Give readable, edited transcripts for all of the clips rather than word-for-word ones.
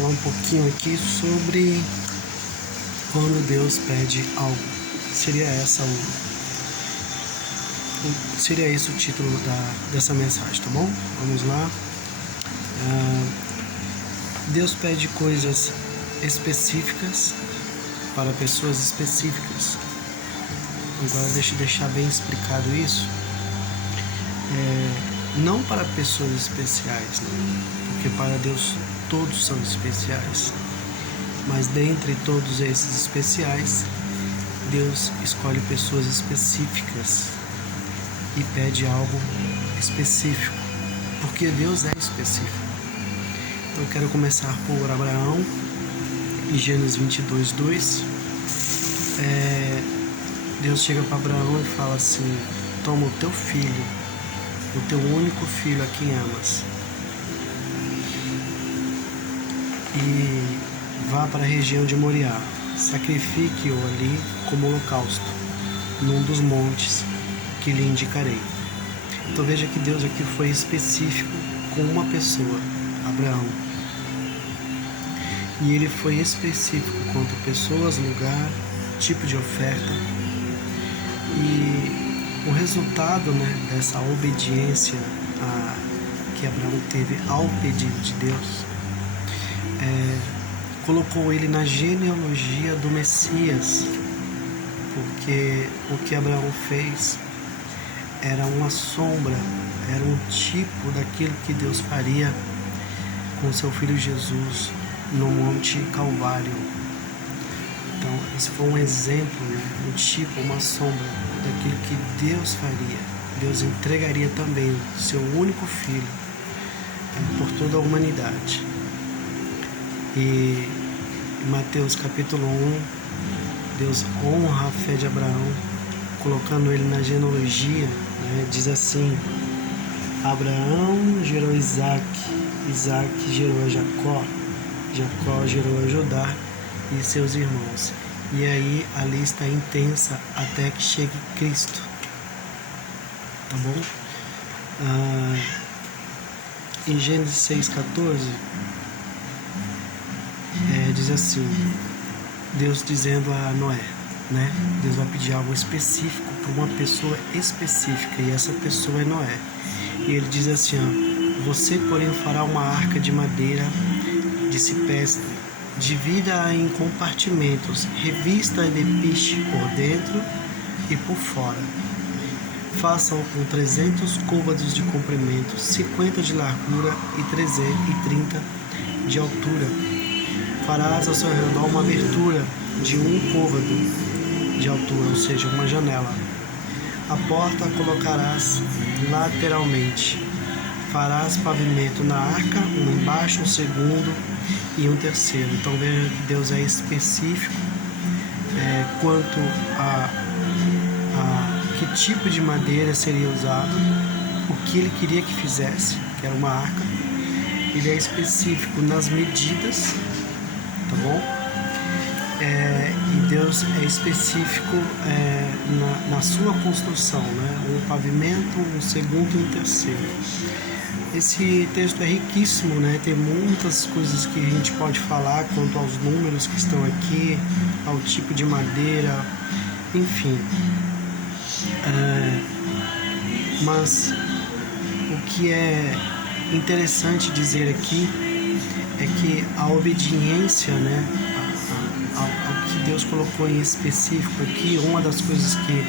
falar um pouquinho aqui sobre quando Deus pede algo. Seria esse o título dessa mensagem, tá bom? Vamos lá. Deus pede coisas específicas para pessoas específicas. Agora deixa eu deixar bem explicado isso. Não para pessoas especiais, né? Porque para Deus todos são especiais. Mas dentre todos esses especiais, Deus escolhe pessoas específicas e pede algo específico, porque Deus é específico. Então eu quero começar por Abraão, em Gênesis 22:2. Deus chega para Abraão e fala assim: toma o teu filho, o teu único filho a quem amas, e vá para a região de Moriá, sacrifique-o ali como holocausto, num dos montes que lhe indicarei. Então veja que Deus aqui foi específico com uma pessoa, Abraão. E ele foi específico quanto a pessoas, lugar, tipo de oferta. E o resultado, dessa obediência que Abraão teve ao pedido de Deus, colocou ele na genealogia do Messias, porque o que Abraão fez era uma sombra, era um tipo daquilo que Deus faria com seu filho Jesus no Monte Calvário. Então, esse foi um exemplo, um tipo, uma sombra daquilo que Deus faria. Deus entregaria também seu único filho por toda a humanidade. E em Mateus capítulo 1, Deus honra a fé de Abraão, colocando ele na genealogia, diz assim: Abraão gerou Isaac, Isaac gerou a Jacó, Jacó gerou a Judá e seus irmãos. E aí a lista é intensa até que chegue Cristo, tá bom? Em Gênesis 6,14 diz assim, Deus dizendo a Noé, Deus vai pedir algo específico para uma pessoa específica, e essa pessoa é Noé. E ele diz assim, você, porém, fará uma arca de madeira de cipreste, divida-a em compartimentos, revista-a de piche por dentro e por fora. Faça-o com 300 côvados de comprimento, 50 de largura e 30 de altura. Farás ao seu redor uma abertura de 1 côvado de altura, ou seja, uma janela. A porta a colocarás lateralmente. Farás pavimento na arca, um embaixo, um segundo e um terceiro. Então veja que Deus é específico quanto a que tipo de madeira seria usado, o que ele queria que fizesse, que era uma arca. Ele é específico nas medidas, tá bom? E Deus é específico na sua construção, um pavimento, um segundo e um terceiro. Esse texto é riquíssimo, tem muitas coisas que a gente pode falar quanto aos números que estão aqui, ao tipo de madeira, enfim. Mas o que é interessante dizer aqui é que a obediência, ao que Deus colocou em específico aqui, uma das coisas que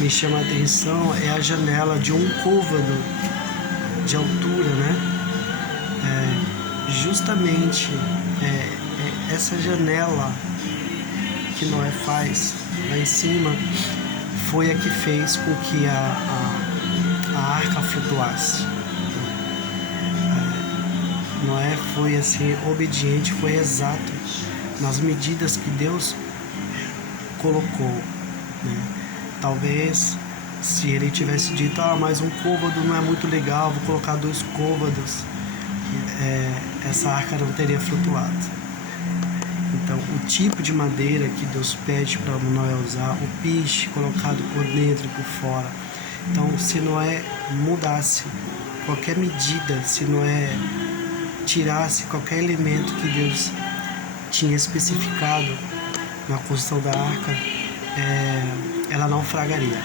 me chama a atenção é a janela de 1 côvado de altura, justamente essa janela que Noé faz lá em cima foi a que fez com que a arca flutuasse. Noé foi assim obediente, foi exato nas medidas que Deus colocou, Talvez se ele tivesse dito, mais 1 côvado não é muito legal, vou colocar 2 côvados, essa arca não teria flutuado. Então, o tipo de madeira que Deus pede para Noé usar, o piche colocado por dentro e por fora. Então, se Noé mudasse qualquer medida, se Noé tirasse qualquer elemento que Deus tinha especificado na construção da arca, ela naufragaria.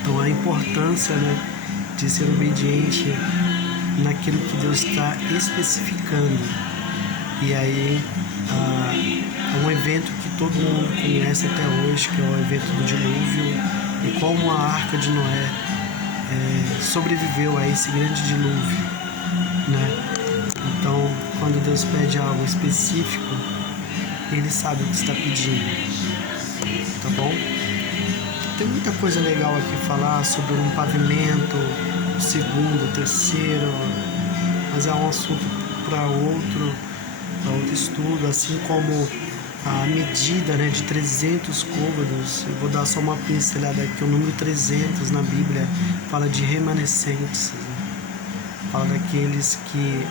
Então a importância, né, de ser obediente naquilo que Deus está especificando. E aí é um evento que todo mundo conhece até hoje, que é o evento do dilúvio, e como a arca de Noé sobreviveu a esse grande dilúvio, né? Então, quando Deus pede algo específico, Ele sabe o que está pedindo, tá bom? Tem muita coisa legal aqui falar sobre um pavimento, o segundo, o terceiro, mas é um assunto para outro estudo, assim como a medida, né, de 300 côvados. Eu vou dar só uma pincelada aqui. O número 300 na Bíblia fala de remanescentes, né? Fala daqueles que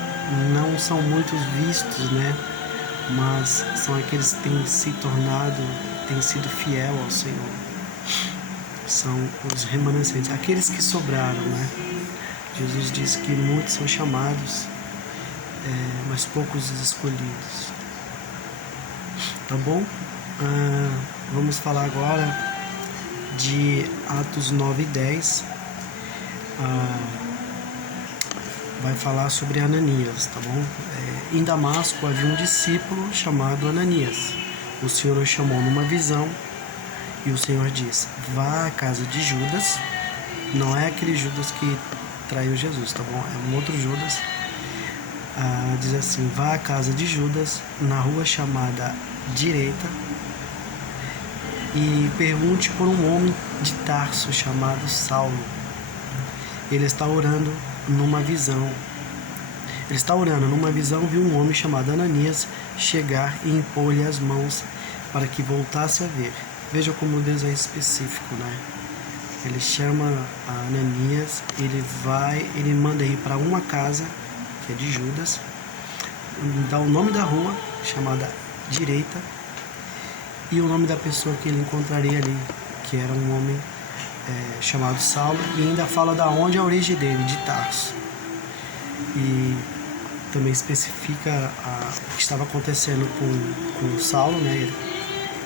não são muitos vistos, né, mas são aqueles que têm se tornado, têm sido fiel ao Senhor. São os remanescentes, aqueles que sobraram, né? Jesus diz que muitos são chamados, mas poucos os escolhidos. Tá bom? Vamos falar agora de Atos 9 e 10. Vai falar sobre Ananias, tá bom? Em Damasco havia um discípulo chamado Ananias. O Senhor o chamou numa visão e o Senhor disse: vá à casa de Judas. Não é aquele Judas que traiu Jesus, tá bom? É um outro Judas. Diz assim: vá à casa de Judas, na rua chamada Direita, e pergunte por um homem de Tarso chamado Saulo. Ele está orando numa visão. Viu um homem chamado Ananias chegar e impor-lhe as mãos para que voltasse a ver. Veja como Deus é específico, né? Ele chama a Ananias, ele manda ir para uma casa, que é de Judas, dá o nome da rua, chamada Direita, e o nome da pessoa que ele encontraria ali, que era um homem chamado Saulo, e ainda fala da onde é a origem dele, de Tarso. E também especifica o que estava acontecendo com Saulo, né?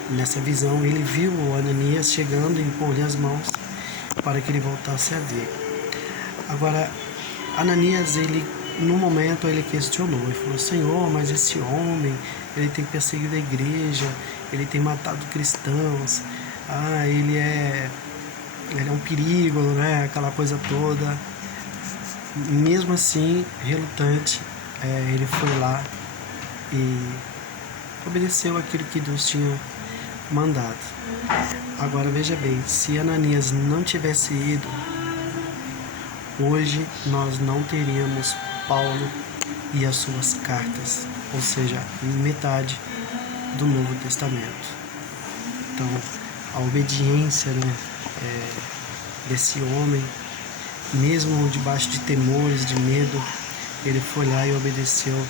Nessa visão, ele viu o Ananias chegando e impor-lhe as mãos para que ele voltasse a ver. Agora, Ananias, no momento, ele questionou. Ele falou: Senhor, mas esse homem, ele tem perseguido a igreja, ele tem matado cristãos, ele é um perigo, né? Aquela coisa toda. Mesmo assim, relutante, ele foi lá e obedeceu aquilo que Deus tinha mandado. Agora veja bem, se Ananias não tivesse ido, hoje nós não teríamos Paulo e as suas cartas, ou seja, metade do Novo Testamento. Então, a obediência, né, desse homem, mesmo debaixo de temores, de medo, ele foi lá e obedeceu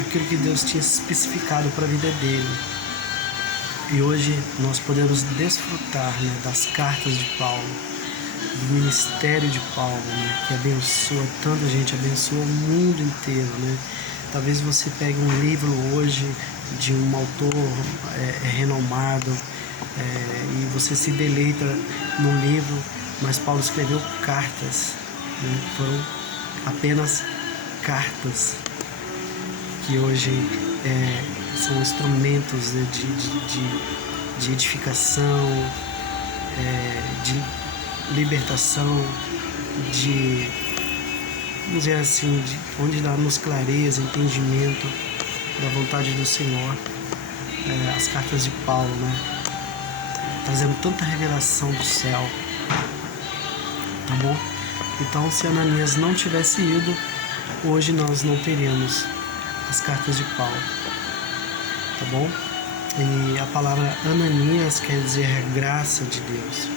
aquilo que Deus tinha especificado para a vida dele. E hoje nós podemos desfrutar, né, das cartas de Paulo, do ministério de Paulo, né, que abençoa tanta gente, abençoa o mundo inteiro, né? Talvez você pegue um livro hoje de um autor renomado e você se deleita no livro, mas Paulo escreveu cartas, né? Foram apenas cartas que hoje são instrumentos, né, de edificação, de libertação, vamos dizer assim, onde dá-nos clareza, entendimento da vontade do Senhor. As cartas de Paulo, né, trazendo tanta revelação do céu, tá bom? Então, se Ananias não tivesse ido, hoje nós não teríamos as cartas de Paulo, tá bom? E a palavra Ananias quer dizer graça de Deus,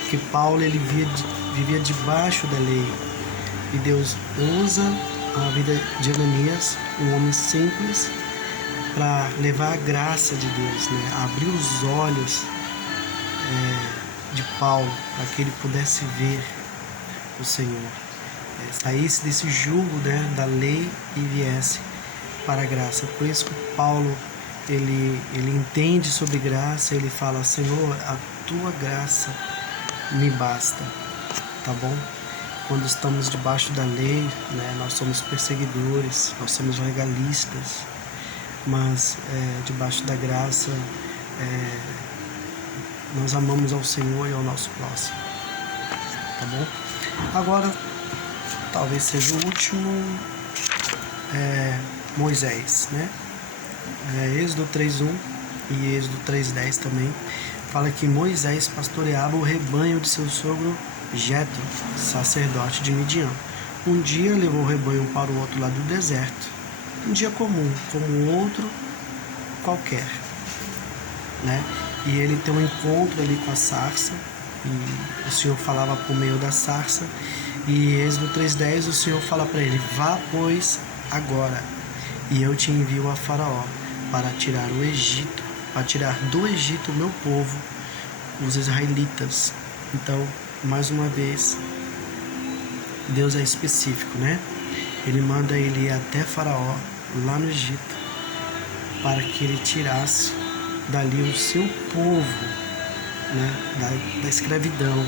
porque Paulo ele vivia debaixo da lei, e Deus usa a vida de Ananias, um homem simples, para levar a graça de Deus, né? Abrir os olhos de Paulo, para que ele pudesse ver o Senhor. saísse desse jugo, né, da lei e viesse para a graça. Por isso que Paulo ele entende sobre graça, ele fala: Senhor, a tua graça me basta, tá bom? Quando estamos debaixo da lei, né, nós somos perseguidores, nós somos legalistas, mas debaixo da graça nós amamos ao Senhor e ao nosso próximo, tá bom? Agora, talvez seja o último, Moisés, né? Êxodo 3:1 e Êxodo 3:10 também fala que Moisés pastoreava o rebanho de seu sogro Jetro, sacerdote de Midian. Um dia levou o rebanho para o outro lado do deserto. Um dia comum, como outro qualquer, né? E ele tem um encontro ali com a sarça, e o Senhor falava por meio da sarça. E Êxodo 3:10, o Senhor fala para ele: vá, pois, agora, e eu te envio a Faraó para tirar do Egito o meu povo, os israelitas. Então, mais uma vez, Deus é específico, né? Ele manda ele ir até Faraó, lá no Egito, para que ele tirasse dali o seu povo, né, da escravidão.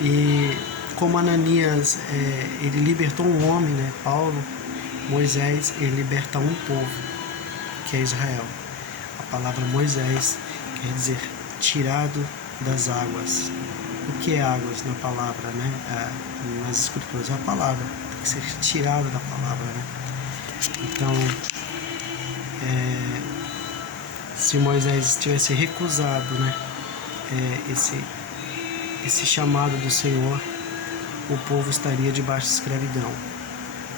E como Ananias, ele libertou um homem, né, Paulo, Moisés, ele liberta um povo, que é Israel. A palavra Moisés quer dizer tirado das águas. O que é águas na palavra, né? Nas escrituras, é a palavra, tem que ser tirado da palavra, né? Então, se Moisés tivesse recusado, né, esse chamado do Senhor, o povo estaria debaixo de escravidão.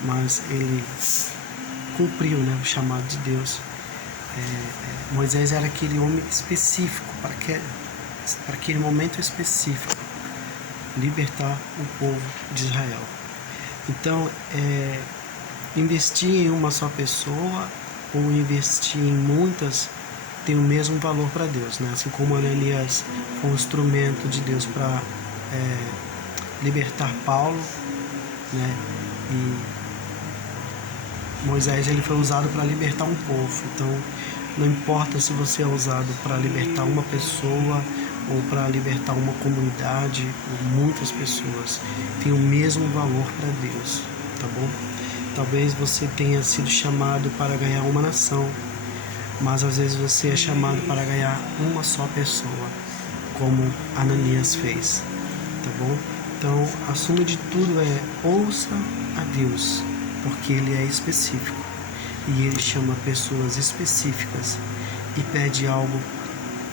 Mas ele cumpriu, né, o chamado de Deus. Moisés era aquele homem específico para aquele momento específico, libertar o povo de Israel. Então, investir em uma só pessoa ou investir em muitas tem o mesmo valor para Deus, né? Assim como Ananias foi um instrumento de Deus para libertar Paulo, né? E Moisés, ele foi usado para libertar um povo. Então, não importa se você é usado para libertar uma pessoa ou para libertar uma comunidade ou muitas pessoas, tem o mesmo valor para Deus, tá bom? Talvez você tenha sido chamado para ganhar uma nação, mas às vezes você é chamado para ganhar uma só pessoa, como Ananias fez, tá bom? Então, a suma de tudo ouça a Deus, porque Ele é específico e Ele chama pessoas específicas e pede algo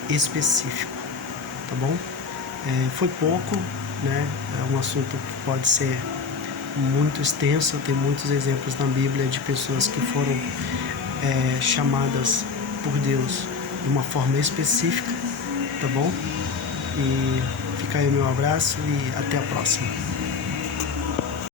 específico, tá bom? Foi pouco, né? É um assunto que pode ser muito extenso, tem muitos exemplos na Bíblia de pessoas que foram chamadas por Deus de uma forma específica, tá bom? E fica aí o meu abraço e até a próxima.